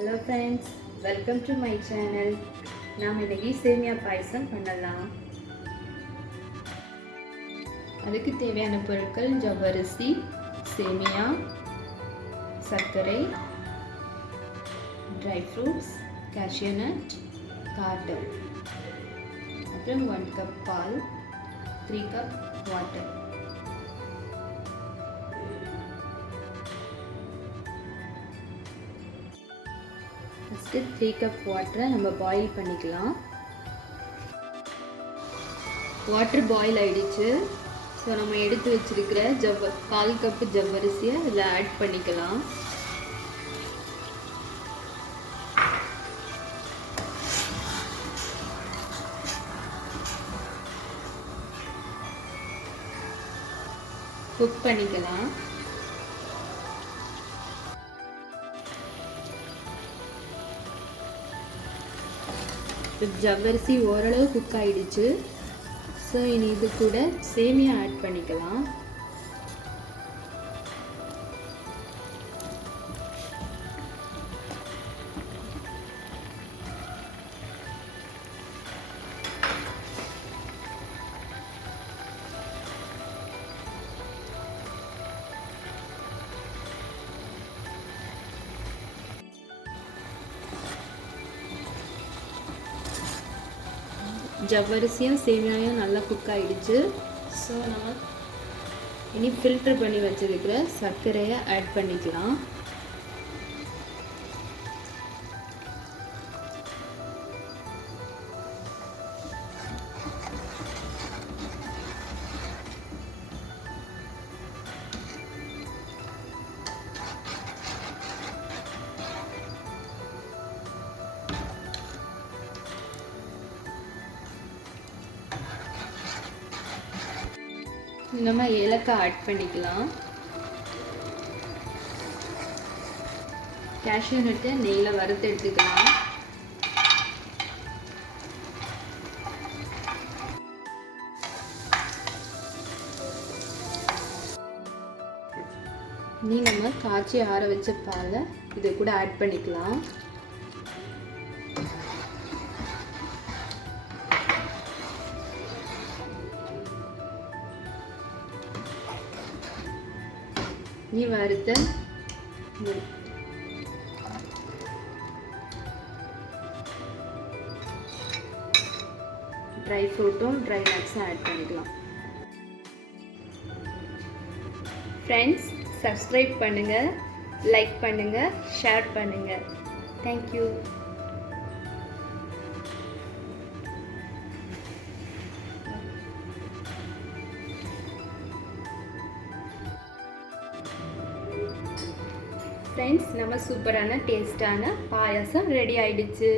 Hello friends, welcome to my channel. நாம் இன்றைக்கி சேமியா பாயசம் பண்ணலாம். அதுக்கு தேவையான பொருட்கள் ஜவ்வரிசி, சேமியா, சர்க்கரை, ட்ரை ஃப்ரூட்ஸ், கேஷ்யூ நட், கார்டம், அப்புறம் 1 கப் பால், 3 கப் வாட்டர். ஃபஸ்ட்டு 3 கப் வாட்டரை நம்ம பாயில் பண்ணிக்கலாம். வாட்டர் பாயில் ஆகிடுச்சு. ஸோ நம்ம எடுத்து வச்சுருக்கிற 1/4 கப்பு ஜவ்வரிசியை இதில் ஆட் பண்ணிக்கலாம். குக் பண்ணிக்கலாம். ஜவ்வரிசி ஓரளவு குக் ஆகிடுச்சு. ஸோ இனி இது கூட சேமியா ஆட் பண்ணிக்கலாம். ஜவ்வரிசியும் சேமியாவும் நல்லா குக் ஆகிடுச்சு. ஸோ நம்ம இனி ஃபில்டர் பண்ணி வச்சிருக்கிற சர்க்கரையை ஆட் பண்ணிக்கலாம். நம்ம ஏலக்காய் ஆட் பண்ணிக்கலாம். கேஷ்யூ நட்டை நெய்யில் வறுத்து எடுத்துக்கலாம். இனி நம்ம காய்ச்சி ஆற வச்ச பாலை இதை கூட ஆட் பண்ணிக்கலாம். நீ வறுத்த ட்ரை ஃப்ரூட்டும் ட்ரை நட்ஸும் ஆட் பண்ணிக்கலாம். ஃப்ரெண்ட்ஸ், சப்ஸ்கிரைப் பண்ணுங்கள், லைக் பண்ணுங்கள், ஷேர் பண்ணுங்கள். தேங்க்யூ. ஃப்ரெண்ட்ஸ், நம்ம சூப்பரான டேஸ்டான பாயாசம் ரெடி ஆயிடுச்சு.